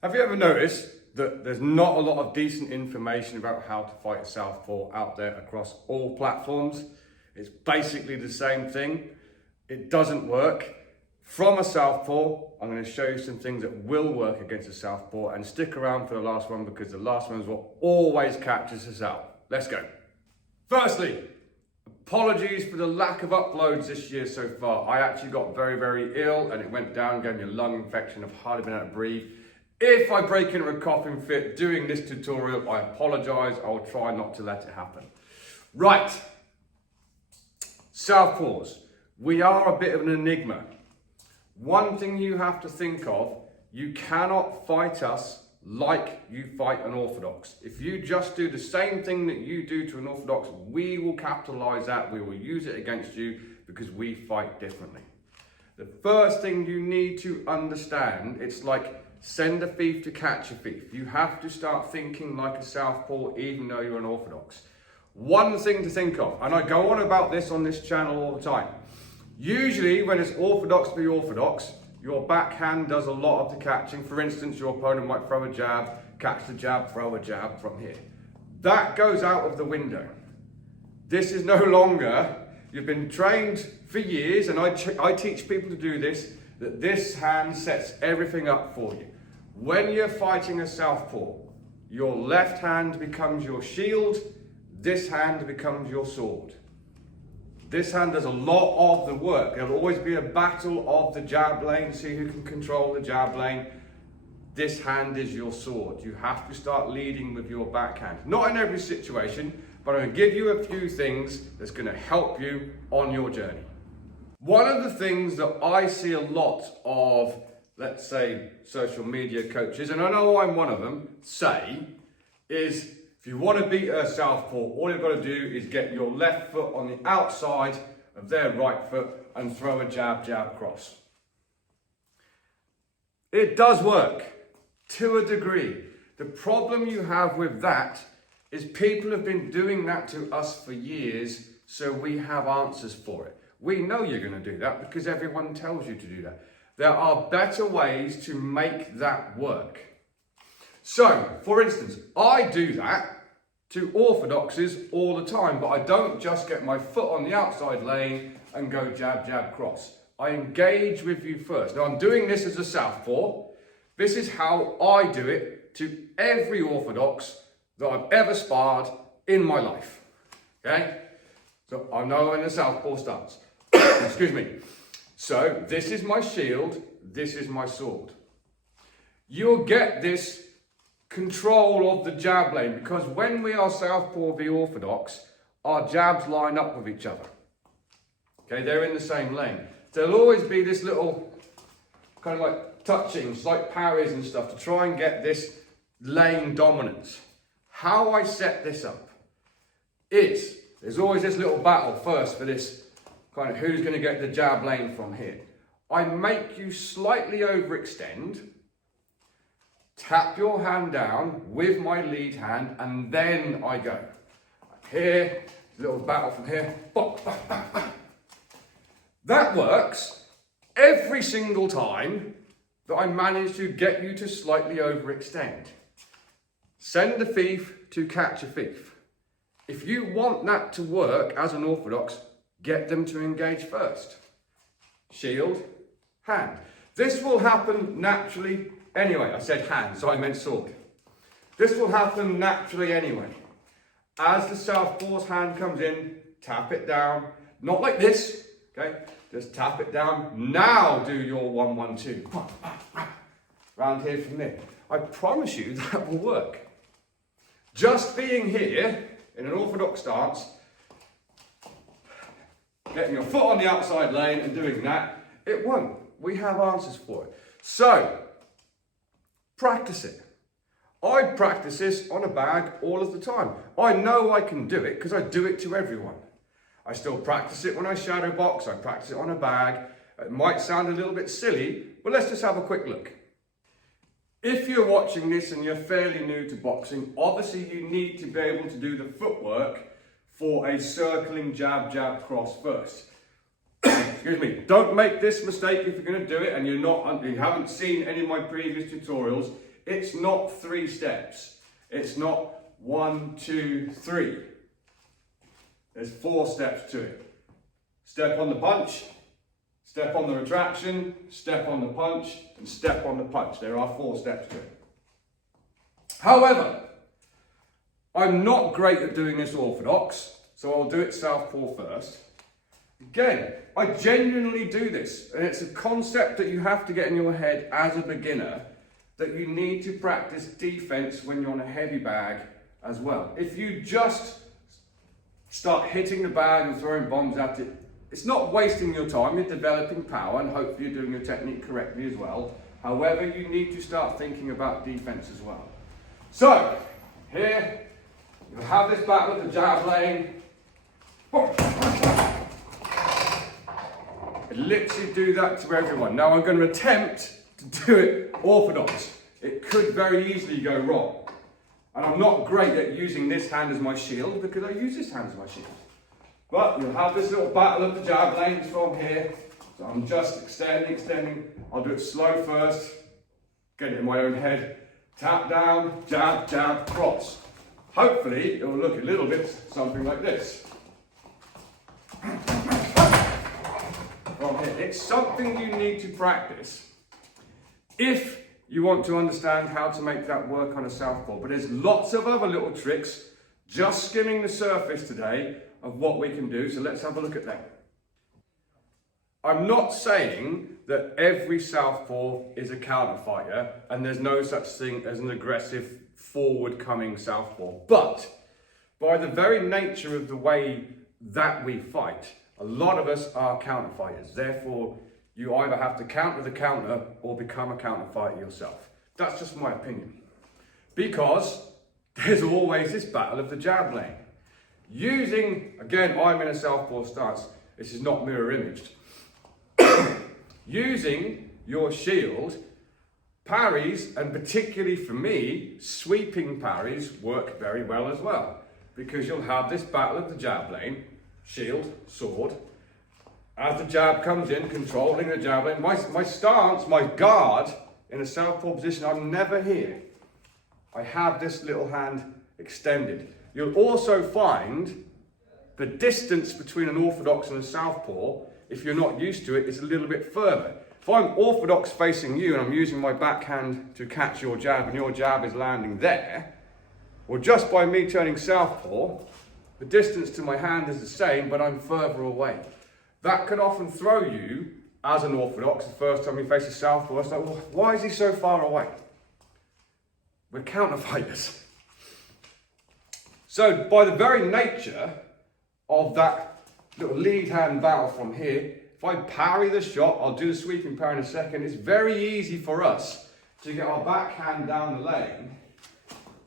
Have you ever noticed that there's not a lot of decent information about how to fight a southpaw out there across all platforms? It's basically the same thing. It doesn't work. From a southpaw, I'm going to show you some things that will work against a southpaw, and stick around for the last one because the last one is what always catches us out. Let's go. Firstly, apologies for the lack of uploads this year so far. I actually got very ill and it went down, gave me a lung infection. I've hardly been able to breathe. If I break into a coughing fit doing this tutorial, I apologise. I will try not to let it happen. Right, southpaws. We are a bit of an enigma. One thing you have to think of, you cannot fight us like you fight an orthodox. If you just do the same thing that you do to an orthodox, we will capitalise that, we will use it against you because we fight differently. The first thing you need to understand, it's like send a thief to catch a thief. You have to start thinking like a southpaw even though you're an orthodox. One thing to think of, and I go on about this on this channel all the time. Usually when it's orthodox v orthodox, your backhand does a lot of the catching. For instance, your opponent might throw a jab, catch the jab, throw a jab from here. That goes out of the window. This is no longer, you've been trained for years, and I teach people to do this, that this hand sets everything up for you. When you're fighting a southpaw, your left hand becomes your shield, this hand becomes your sword. This hand does a lot of the work. There'll always be a battle of the jab lane, see who can control the jab lane. This hand is your sword. You have to start leading with your backhand. Not in every situation, but I'm going to give you a few things that's going to help you on your journey. One of the things that I see a lot of, let's say, social media coaches, and I know I'm one of them, say, is if you want to beat a southpaw, all you've got to do is get your left foot on the outside of their right foot and throw a jab, jab, cross. It does work to a degree. The problem you have with that is people have been doing that to us for years, so we have answers for it. We know you're going to do that because everyone tells you to do that. There are better ways to make that work. So, for instance, I do that to orthodoxes all the time, but I don't just get my foot on the outside lane and go jab, jab, cross. I engage with you first. Now, I'm doing this as a southpaw. This is how I do it to every orthodox that I've ever sparred in my life. Okay? So I know when the southpaw starts. Excuse me. So this is my shield, this is my sword. You'll get this control of the jab lane because when we are southpaw v orthodox, our jabs line up with each other. Okay, they're in the same lane. There'll always be this little kind of like touchings, like parries and stuff to try and get this lane dominance. How I set this up is, there's always this little battle first for this kind of who's going to get the jab lane from here. I make you slightly overextend, tap your hand down with my lead hand, and then I go. Here, little battle from here. That works every single time that I manage to get you to slightly overextend. Send a thief to catch a thief. If you want that to work as an orthodox, get them to engage first. Shield, hand. This will happen naturally anyway. I said hand, so I meant sword. This will happen naturally anyway. As the southpaw's hand comes in, tap it down. Not like this, okay? Just tap it down. Now do your 1-1-2. Round here from there. I promise you that will work. Just being here in an orthodox stance, getting your foot on the outside lane and doing that, it won't. We have answers for it. So, practice it. I practice this on a bag all of the time. I know I can do it because I do it to everyone. I still practice it when I shadow box, I practice it on a bag. It might sound a little bit silly, but let's just have a quick look. If you're watching this and you're fairly new to boxing, obviously you need to be able to do the footwork for a circling jab, jab, cross first. Excuse me. Don't make this mistake if you're going to do it and you haven't seen any of my previous tutorials. It's not 3 steps. It's not 1, 2, 3. There's 4 steps to it. Step on the punch, step on the retraction, step on the punch, and step on the punch. There are 4 steps to it. However, I'm not great at doing this orthodox, so I'll do it southpaw first. Again, I genuinely do this, and it's a concept that you have to get in your head as a beginner, that you need to practice defense when you're on a heavy bag as well. If you just start hitting the bag and throwing bombs at it, it's not wasting your time. You're developing power, and hopefully you're doing your technique correctly as well. However, you need to start thinking about defense as well. So, here, you have this battle of the jab lane. I literally do that to everyone. Now I'm going to attempt to do it orthodox. It could very easily go wrong. And I'm not great at using this hand as my shield because I use this hand as my shield. But you'll have this little battle of the jab lanes from here. So I'm just extending. I'll do it slow first. Get it in my own head. Tap down, jab, jab, cross. Hopefully it will look a little bit something like this. From here. It's something you need to practice if you want to understand how to make that work on a southpaw. But there's lots of other little tricks, just skimming the surface today, of what we can do. So let's have a look at them. I'm not saying that every southpaw is a counter fighter and there's no such thing as an aggressive forward coming southpaw. But by the very nature of the way that we fight, a lot of us are counter fighters. Therefore, you either have to counter the counter or become a counter fighter yourself. That's just my opinion. Because there's always this battle of the jab lane. Using, again, I'm in a southpaw stance. This is not mirror imaged. Using your shield, parries, and particularly for me, sweeping parries work very well as well. Because you'll have this battle of the jab lane, shield, sword. As the jab comes in, controlling the jab lane, my stance, my guard in a southpaw position, I'm never here. I have this little hand extended. You'll also find the distance between an orthodox and a southpaw, if you're not used to it, is a little bit further. If I'm orthodox facing you and I'm using my backhand to catch your jab and your jab is landing there, well, just by me turning southpaw, the distance to my hand is the same, but I'm further away. That can often throw you, as an orthodox, the first time you face a southpaw, it's like, well, why is he so far away? We're counter fighters. So by the very nature of that little lead hand battle from here, if I parry the shot, I'll do the sweeping parry in a second, it's very easy for us to get our backhand down the lane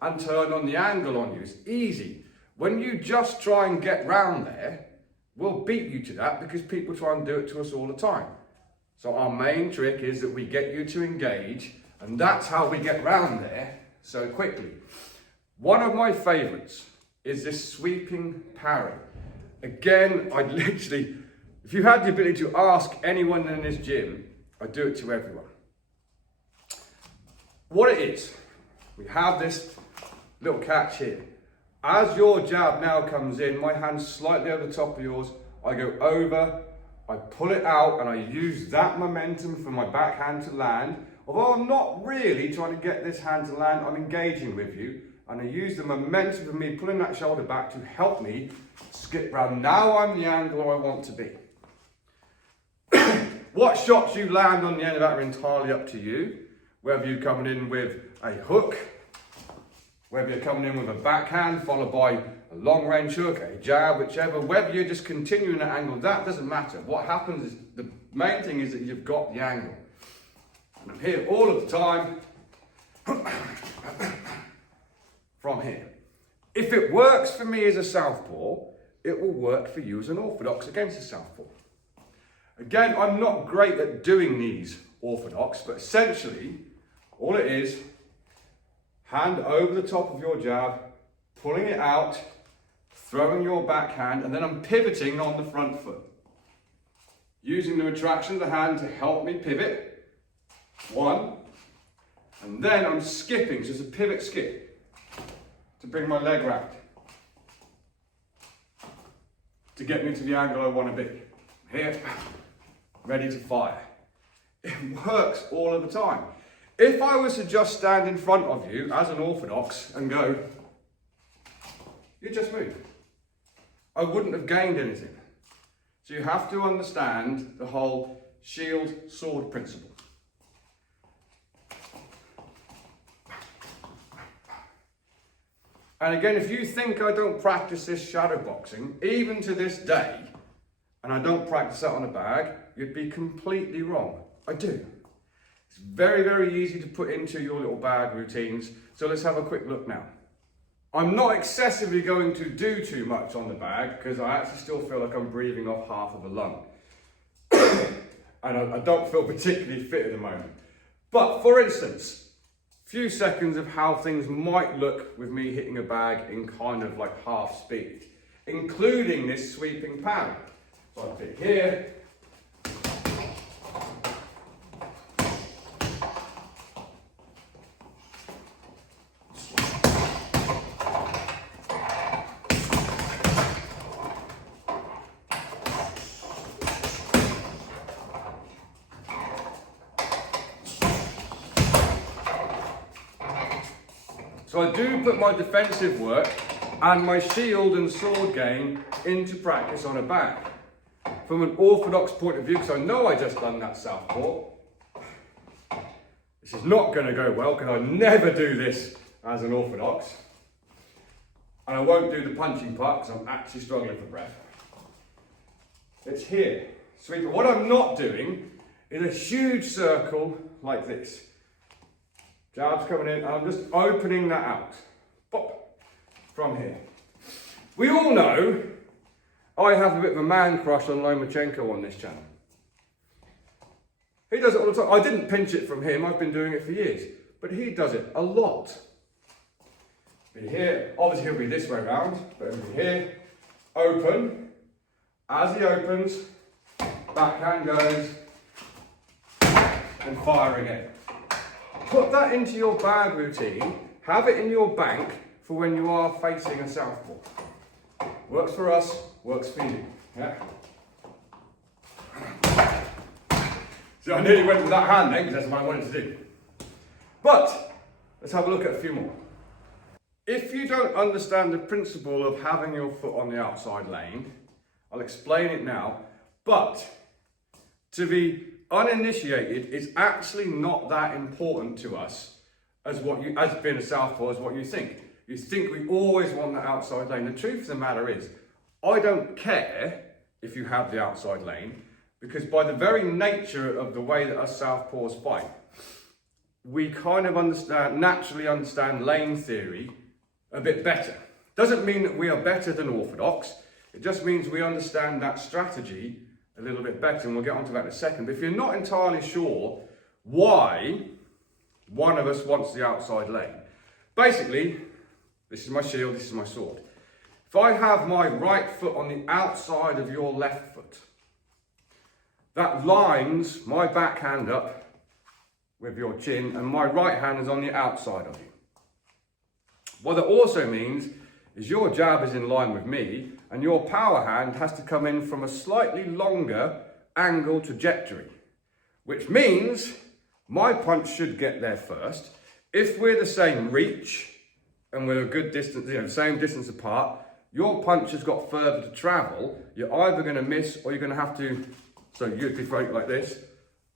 and turn on the angle on you. It's easy. When you just try and get round there, we'll beat you to that because people try and do it to us all the time. So our main trick is that we get you to engage, and that's how we get round there so quickly. One of my favourites is this sweeping parry. Again, I'd literally, if you had the ability to ask anyone in this gym, I'd do it to everyone. What it is, we have this little catch here. As your jab now comes in, my hand's slightly over the top of yours, I go over, I pull it out, and I use that momentum for my backhand to land. Although I'm not really trying to get this hand to land, I'm engaging with you, and I use the momentum of me pulling that shoulder back to help me skip round. Now I'm the angle I want to be. What shots you land on the end of that are entirely up to you. Whether you're coming in with a hook, whether you're coming in with a backhand followed by a long range hook, a jab, whichever, whether you're just continuing that angle, that doesn't matter. What happens is, the main thing is that you've got the angle. And I'm here all of the time from here. If it works for me as a southpaw, it will work for you as an orthodox against a southpaw. Again, I'm not great at doing these orthodox, but essentially, all it is, hand over the top of your jab, pulling it out, throwing your backhand, and then I'm pivoting on the front foot. Using the retraction of the hand to help me pivot. 1, And then I'm skipping, so it's a pivot skip to bring my leg round, to get me to the angle I want to be. Here, ready to fire. It works all of the time. If I was to just stand in front of you as an orthodox and go, you just move, I wouldn't have gained anything. So you have to understand the whole shield sword principle. And again, if you think I don't practice this shadow boxing, even to this day, and I don't practice that on a bag, you'd be completely wrong. I do. It's very, very easy to put into your little bag routines. So let's have a quick look now. I'm not excessively going to do too much on the bag because I actually still feel like I'm breathing off half of a lung. And I don't feel particularly fit at the moment. But for instance, few seconds of how things might look with me hitting a bag in kind of like half speed, including this sweeping parry. So I'll pick here. So I do put my defensive work and my shield and sword game into practice on a bag. From an orthodox point of view, because I know I just done that southpaw, this is not going to go well because I never do this as an orthodox. And I won't do the punching part because I'm actually struggling for breath. It's here, sweep. What I'm not doing is a huge circle like this. Jabs coming in, and I'm just opening that out. Pop, from here. We all know I have a bit of a man crush on Lomachenko on this channel. He does it all the time. I didn't pinch it from him, I've been doing it for years. But he does it a lot. Be here, obviously he'll be this way around, but he'll be here, open. As he opens, backhand goes, and fire again. Put that into your bag routine, have it in your bank for when you are facing a southpaw. Works for us, works for you. Yeah. So I nearly went with that hand then, because that's what I wanted to do. But, let's have a look at a few more. If you don't understand the principle of having your foot on the outside lane, I'll explain it now, but to be uninitiated is actually not that important to us as being a southpaw as what you think. You think we always want the outside lane. The truth of the matter is, I don't care if you have the outside lane, because by the very nature of the way that us southpaws fight, we kind of naturally understand lane theory a bit better. Doesn't mean that we are better than orthodox. It just means we understand that strategy a little bit better, and we'll get onto that in a second. But if you're not entirely sure why one of us wants the outside lane, basically, this is my shield, this is my sword. If I have my right foot on the outside of your left foot, that lines my backhand up with your chin, and my right hand is on the outside of you. What that also means is your jab is in line with me, and your power hand has to come in from a slightly longer angle trajectory, which means my punch should get there first. If we're the same reach and we're a good distance, same distance apart, your punch has got further to travel. You're either going to miss or you're going to have to, so you'd be throwing like this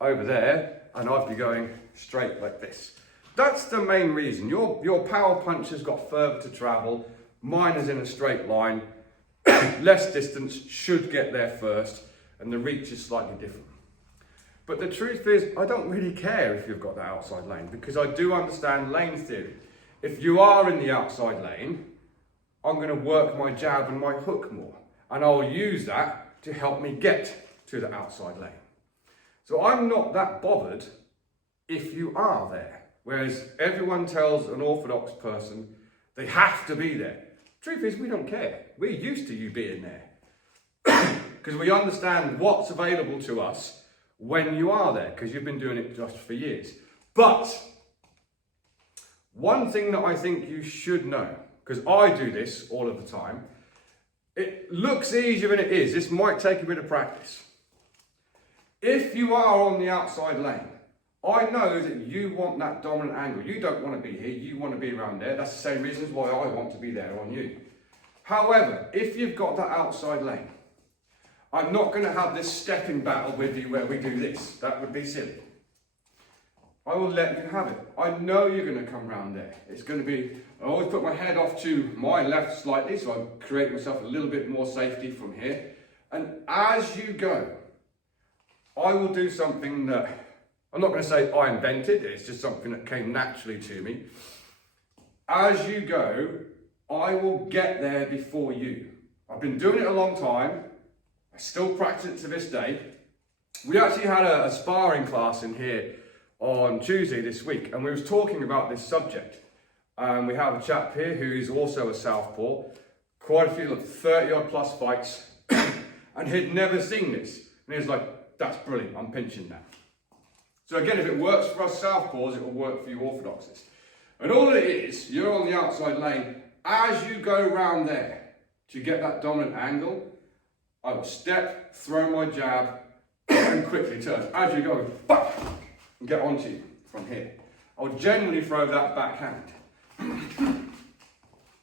over there, and I'd be going straight like this. That's the main reason. Your power punch has got further to travel. Mine is in a straight line. Less distance, should get there first, and the reach is slightly different. But the truth is, I don't really care if you've got the outside lane, because I do understand lane theory. If you are in the outside lane, I'm going to work my jab and my hook more, and I'll use that to help me get to the outside lane. So I'm not that bothered if you are there, whereas everyone tells an orthodox person they have to be there. Truth is, we don't care. We're used to you being there because we understand what's available to us when you are there, because you've been doing it just for years. But One thing that I think you should know, because I do this all of the time, it looks easier than it is. This might take a bit of practice. If you are on the outside lane, I know that you want that dominant angle. You don't want to be here, you want to be around there. That's the same reasons why I want to be there on you. However, if you've got that outside lane, I'm not going to have this stepping battle with you where we do this. That would be silly. I will let you have it. I know you're going to come round there. It's going to be, I always put my head off to my left slightly, so I create myself a little bit more safety from here. And as you go, I will do something that, I'm not going to say I invented, it's just something that came naturally to me. As you go, I will get there before you. I've been doing it a long time. I still practice it to this day. We actually had a sparring class in here on Tuesday this week, and we was talking about this subject. We have a chap here who is also a southpaw, quite a few, like 30 odd plus fights, and he'd never seen this. And he was like, that's brilliant, I'm pinching now. So again, if it works for us southpaws, it will work for you orthodoxes. And all it is, you're on the outside lane, as you go round there to get that dominant angle, I will step, throw my jab, and quickly turn. As you go, bam, and get onto you from here. I'll generally throw that backhand.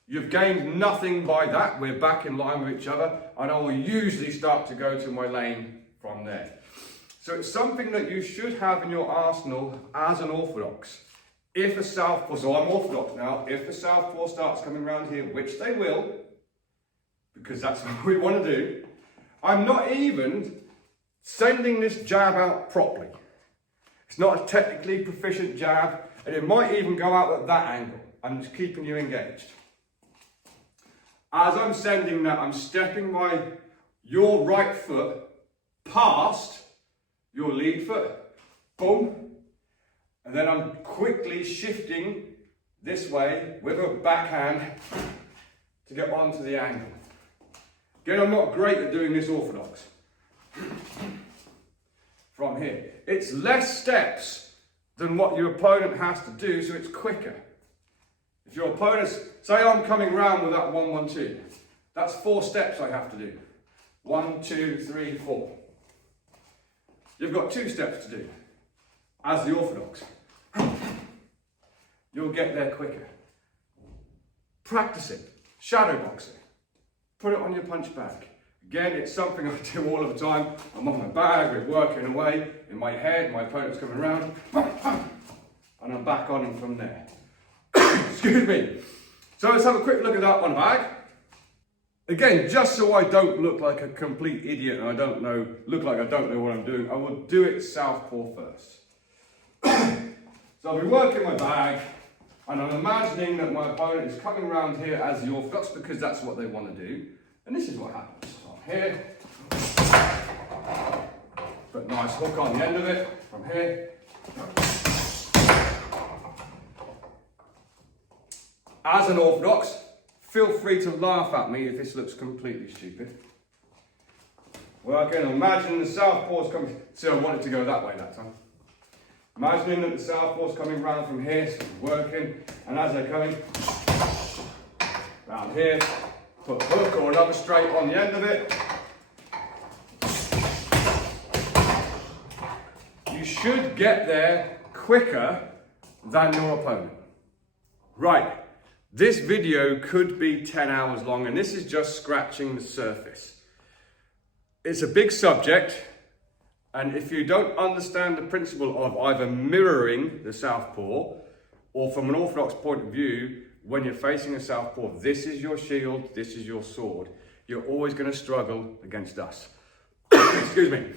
You've gained nothing by that. We're back in line with each other, and I will usually start to go to my lane from there. So it's something that you should have in your arsenal as an orthodox. If a southpaw, so I'm orthodox now, if a southpaw starts coming around here, which they will, because that's what we want to do, I'm not even sending this jab out properly. It's not a technically proficient jab, and it might even go out at that angle. I'm just keeping you engaged. As I'm sending that, I'm stepping your right foot past your lead foot, boom, and then I'm quickly shifting this way with a backhand to get onto the angle. Again, I'm not great at doing this orthodox. From here. It's less steps than what your opponent has to do, so it's quicker. If your opponent's, say I'm coming round with that 1-1-2, that's 4 steps I have to do. 1, 2, 3, 4. You've got 2 steps to do, as the orthodox. You'll get there quicker. Practice it. Shadow boxing. Put it on your punch bag. Again, it's something I do all of the time. I'm on my bag, we're working away. In my head, my opponent's coming around. And I'm back on him from there. Excuse me. So let's have a quick look at that one bag. Again, just so I don't look like a complete idiot and look like I don't know what I'm doing, I will do it southpaw first. So I'll be working my bag, and I'm imagining that my opponent is coming around here as the orthodox because that's what they want to do. And this is what happens. So I'm here, put a nice hook on the end of it, from here. As an orthodox, feel free to laugh at me if this looks completely stupid. Working, imagine the southpaw's coming. See, I wanted to go that way that time. Imagining that the southpaw's coming round from here, so I'm working, and as they're coming round here, put a hook or another straight on the end of it. You should get there quicker than your opponent. Right. This video could be 10 hours long, and this is just scratching the surface. It's a big subject, and if you don't understand the principle of either mirroring the southpaw, or from an orthodox point of view, when you're facing a southpaw, this is your shield, this is your sword, you're always going to struggle against us. Excuse me.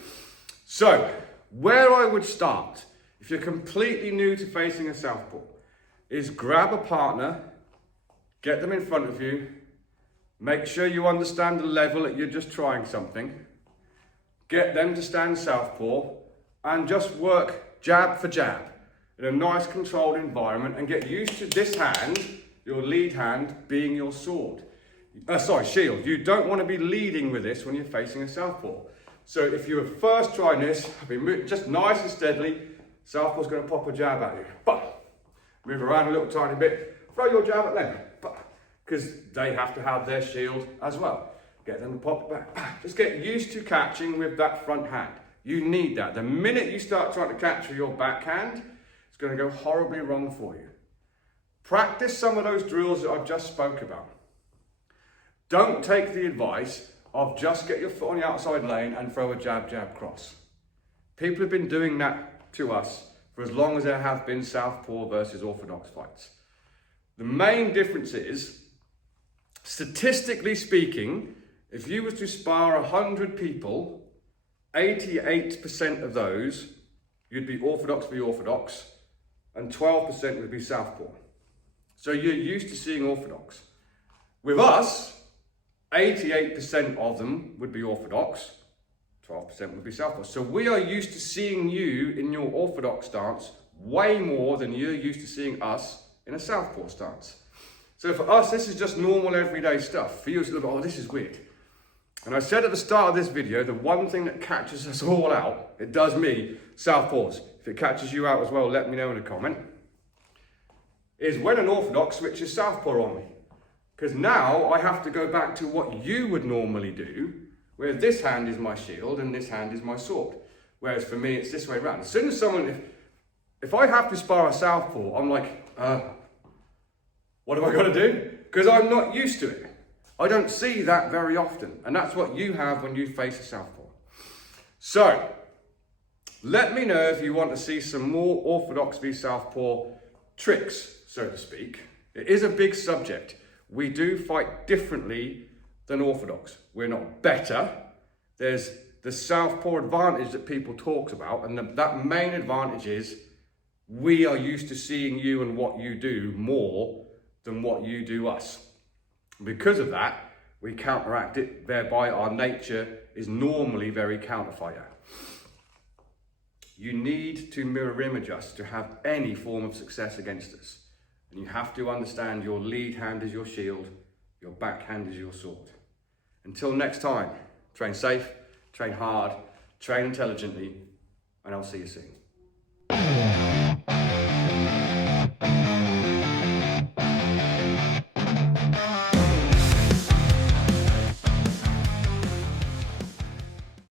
So, where I would start, if you're completely new to facing a southpaw, is grab a partner, get them in front of you, make sure you understand the level that you're just trying something, get them to stand southpaw, and just work jab for jab in a nice controlled environment, and get used to this hand, your lead hand, being your sword. Shield. You don't want to be leading with this when you're facing a southpaw. So if you were first trying this, be just nice and steadily, southpaw's going to pop a jab at you. But move around a little tiny bit, throw your jab at them, because they have to have their shield as well. Get them to pop it back. Just get used to catching with that front hand. You need that. The minute you start trying to catch with your backhand, it's going to go horribly wrong for you. Practice some of those drills that I've just spoke about. Don't take the advice of just get your foot on the outside lane and throw a jab, jab, cross. People have been doing that to us for as long as there have been southpaw versus orthodox fights. The main difference is, statistically speaking, if you was to spar 100 people, 88% of those, you'd be orthodox v orthodox, and 12% would be southpaw. So you're used to seeing orthodox. With us, 88% of them would be orthodox, 12% would be southpaw. So we are used to seeing you in your orthodox stance way more than you're used to seeing us in a southpaw stance. So for us, this is just normal everyday stuff. For you, it's a little bit, oh, this is weird. And I said at the start of this video, the one thing that catches us all out, it does me, southpaws. If it catches you out as well, let me know in a comment, is when an orthodox switches southpaw on me. Because now I have to go back to what you would normally do, where this hand is my shield and this hand is my sword. Whereas for me, it's this way around. As soon as someone, if I have to spar a southpaw, I'm like, what have I got to do? Because I'm not used to it. I don't see that very often. And that's what you have when you face a southpaw. So, let me know if you want to see some more orthodox v southpaw tricks, so to speak. It is a big subject. We do fight differently than orthodox. We're not better. There's the southpaw advantage that people talk about, and that main advantage is we are used to seeing you and what you do more than what you do us. Because of that, we counteract it, thereby our nature is normally very counter-fighter. You need to mirror image us to have any form of success against us. And you have to understand your lead hand is your shield, your backhand is your sword. Until next time, train safe, train hard, train intelligently, and I'll see you soon.